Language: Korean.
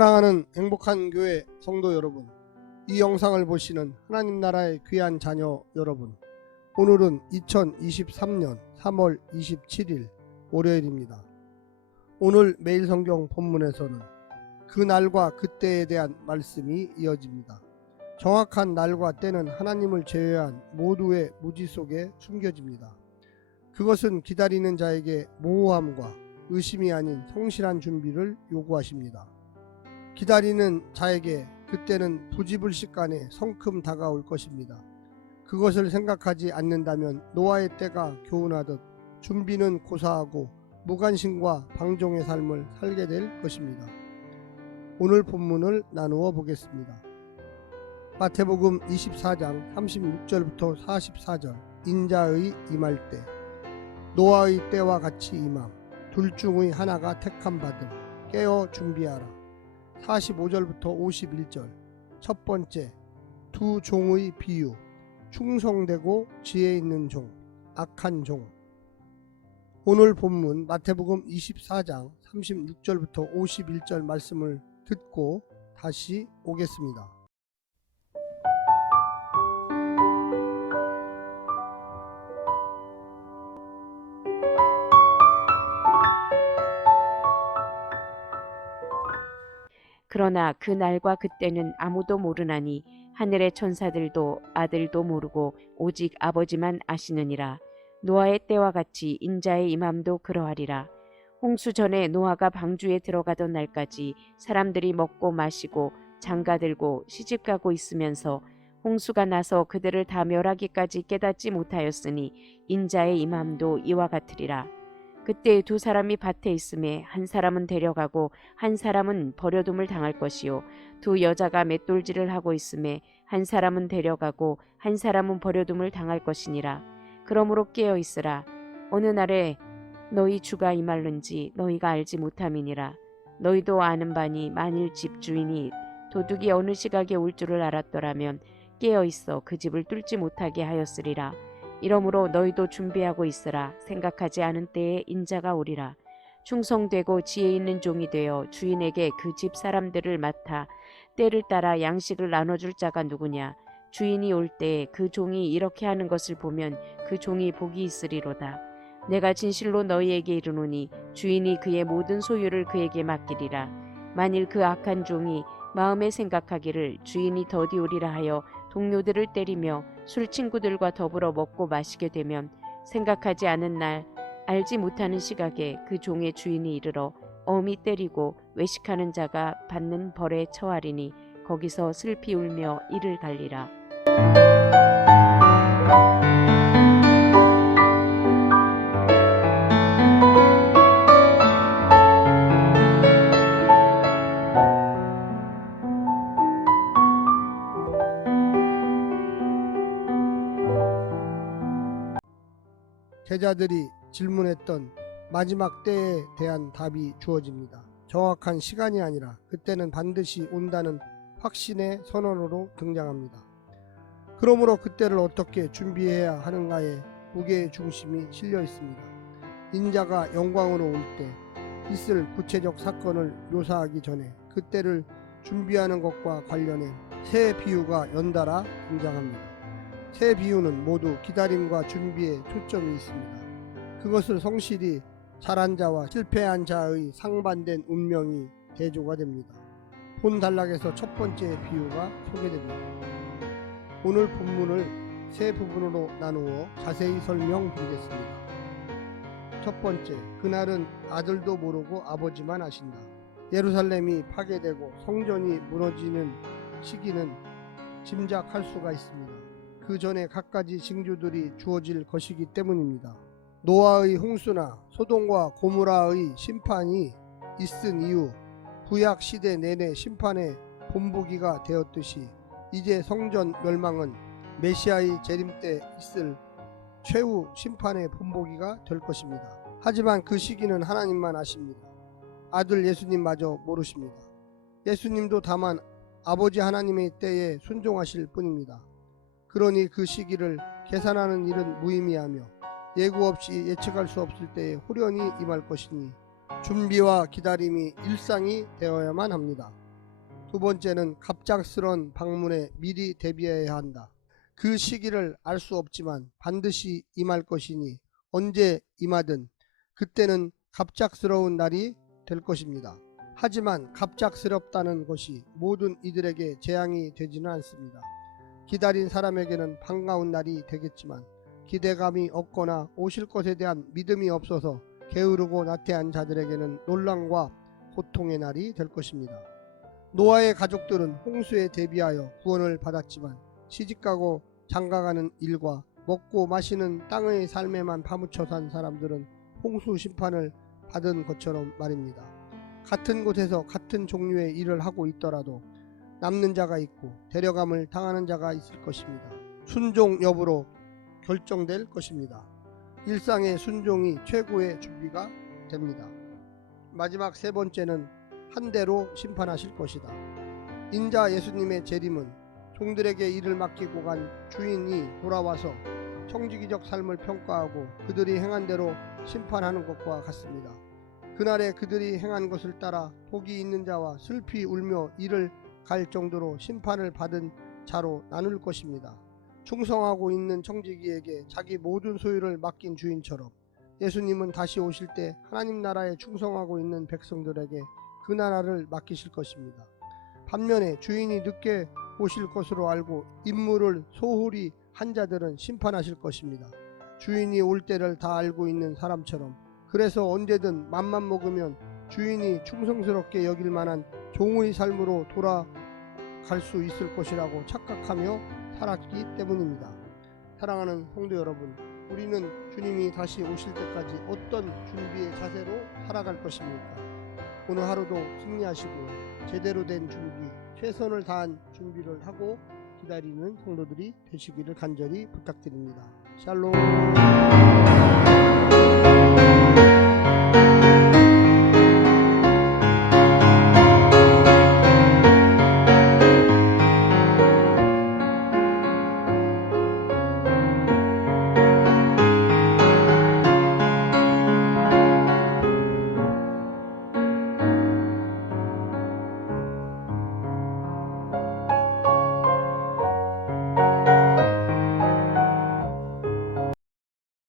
사랑하는 행복한 교회 성도 여러분, 이 영상을 보시는 하나님 나라의 귀한 자녀 여러분, 오늘은 2023년 3월 27일 월요일입니다. 오늘 매일 성경 본문에서는 그 날과 그때에 대한 말씀이 이어집니다. 정확한 날과 때는 하나님을 제외한 모두의 무지 속에 숨겨집니다. 그것은 기다리는 자에게 모호함과 의심이 아닌 성실한 준비를 요구하십니다. 기다리는 자에게 그때는 부지불식간에 성큼 다가올 것입니다. 그것을 생각하지 않는다면 노아의 때가 교훈하듯 준비는 고사하고 무관심과 방종의 삶을 살게 될 것입니다. 오늘 본문을 나누어 보겠습니다. 마태복음 24장 36절부터 44절. 인자의 임할 때, 노아의 때와 같이 임함. 둘 중의 하나가 택함 받음. 깨어 준비하라. 45절부터 51절. 첫 번째, 두 종의 비유. 충성되고 지혜 있는 종, 악한 종. 오늘 본문 마태복음 24장 36절부터 51절 말씀을 듣고 다시 오겠습니다. 그러나 그 날과 그때는 아무도 모르나니 하늘의 천사들도 아들도 모르고 오직 아버지만 아시느니라. 노아의 때와 같이 인자의 임함도 그러하리라. 홍수 전에 노아가 방주에 들어가던 날까지 사람들이 먹고 마시고 장가들고 시집가고 있으면서 홍수가 나서 그들을 다 멸하기까지 깨닫지 못하였으니 인자의 임함도 이와 같으리라. 그때 두 사람이 밭에 있음에 한 사람은 데려가고 한 사람은 버려둠을 당할 것이요, 두 여자가 맷돌질을 하고 있음에 한 사람은 데려가고 한 사람은 버려둠을 당할 것이니라. 그러므로 깨어 있으라. 어느 날에 너희 주가 임할는지 너희가 알지 못함이니라. 너희도 아는 바니 만일 집주인이 도둑이 어느 시각에 올 줄을 알았더라면 깨어 있어 그 집을 뚫지 못하게 하였으리라. 이러므로 너희도 준비하고 있으라. 생각하지 않은 때에 인자가 오리라. 충성되고 지혜 있는 종이 되어 주인에게 그 집 사람들을 맡아 때를 따라 양식을 나눠줄 자가 누구냐. 주인이 올 때에 그 종이 이렇게 하는 것을 보면 그 종이 복이 있으리로다. 내가 진실로 너희에게 이르노니 주인이 그의 모든 소유를 그에게 맡기리라. 만일 그 악한 종이 마음에 생각하기를 주인이 더디오리라 하여 동료들을 때리며 술 친구들과 더불어 먹고 마시게 되면 생각하지 않은 날 알지 못하는 시각에 그 종의 주인이 이르러 엄히 때리고 외식하는 자가 받는 벌에 처하리니 거기서 슬피 울며 이를 갈리라. 제자들이 질문했던 마지막 때에 대한 답이 주어집니다. 정확한 시간이 아니라 그때는 반드시 온다는 확신의 선언으로 등장합니다. 그러므로 그때를 어떻게 준비해야 하는가에 무게의 중심이 실려 있습니다. 인자가 영광으로 올 때 있을 구체적 사건을 묘사하기 전에 그때를 준비하는 것과 관련해 세 비유가 연달아 등장합니다. 세 비유는 모두 기다림과 준비에 초점이 있습니다. 그것을 성실히 잘한 자와 실패한 자의 상반된 운명이 대조가 됩니다. 본 단락에서 첫 번째 비유가 소개됩니다. 오늘 본문을 세 부분으로 나누어 자세히 설명드리겠습니다. 첫 번째, 그날은 아들도 모르고 아버지만 아신다. 예루살렘이 파괴되고 성전이 무너지는 시기는 짐작할 수가 있습니다. 그 전에 갖가지 징조들이 주어질 것이기 때문입니다. 노아의 홍수나 소돔과 고모라의 심판이 있은 이후 구약 시대 내내 심판의 본보기가 되었듯이 이제 성전 멸망은 메시아의 재림 때 있을 최후 심판의 본보기가 될 것입니다. 하지만 그 시기는 하나님만 아십니다. 아들 예수님마저 모르십니다. 예수님도 다만 아버지 하나님의 때에 순종하실 뿐입니다. 그러니 그 시기를 계산하는 일은 무의미하며 예고 없이 예측할 수 없을 때에 호련히 임할 것이니 준비와 기다림이 일상이 되어야만 합니다. 두 번째는 갑작스런 방문에 미리 대비해야 한다. 그 시기를 알 수 없지만 반드시 임할 것이니 언제 임하든 그때는 갑작스러운 날이 될 것입니다. 하지만 갑작스럽다는 것이 모든 이들에게 재앙이 되지는 않습니다. 기다린 사람에게는 반가운 날이 되겠지만 기대감이 없거나 오실 것에 대한 믿음이 없어서 게으르고 나태한 자들에게는 논란과 고통의 날이 될 것입니다. 노아의 가족들은 홍수에 대비하여 구원을 받았지만 시집가고 장가가는 일과 먹고 마시는 땅의 삶에만 파묻혀 산 사람들은 홍수 심판을 받은 것처럼 말입니다. 같은 곳에서 같은 종류의 일을 하고 있더라도 남는 자가 있고 데려감을 당하는 자가 있을 것입니다. 순종 여부로 결정될 것입니다. 일상의 순종이 최고의 준비가 됩니다. 마지막 세 번째는 한 대로 심판하실 것이다. 인자 예수님의 재림은 종들에게 일을 맡기고 간 주인이 돌아와서 청지기적 삶을 평가하고 그들이 행한 대로 심판하는 것과 같습니다. 그날에 그들이 행한 것을 따라 복이 있는 자와 슬피 울며 이를 갈 정도로 심판을 받은 자로 나눌 것입니다. 충성하고 있는 청지기에게 자기 모든 소유를 맡긴 주인처럼 예수님은 다시 오실 때 하나님 나라에 충성하고 있는 백성들에게 그 나라를 맡기실 것입니다. 반면에 주인이 늦게 오실 것으로 알고 임무를 소홀히 한 자들은 심판하실 것입니다. 주인이 올 때를 다 알고 있는 사람처럼 그래서 언제든 맘만 먹으면 주인이 충성스럽게 여길 만한 종의 삶으로 돌아갈 수 있을 것이라고 착각하며 살았기 때문입니다. 사랑하는 성도 여러분, 우리는 주님이 다시 오실 때까지 어떤 준비의 자세로 살아갈 것입니까? 오늘 하루도 승리하시고 제대로 된 준비, 최선을 다한 준비를 하고 기다리는 성도들이 되시기를 간절히 부탁드립니다. 샬롬.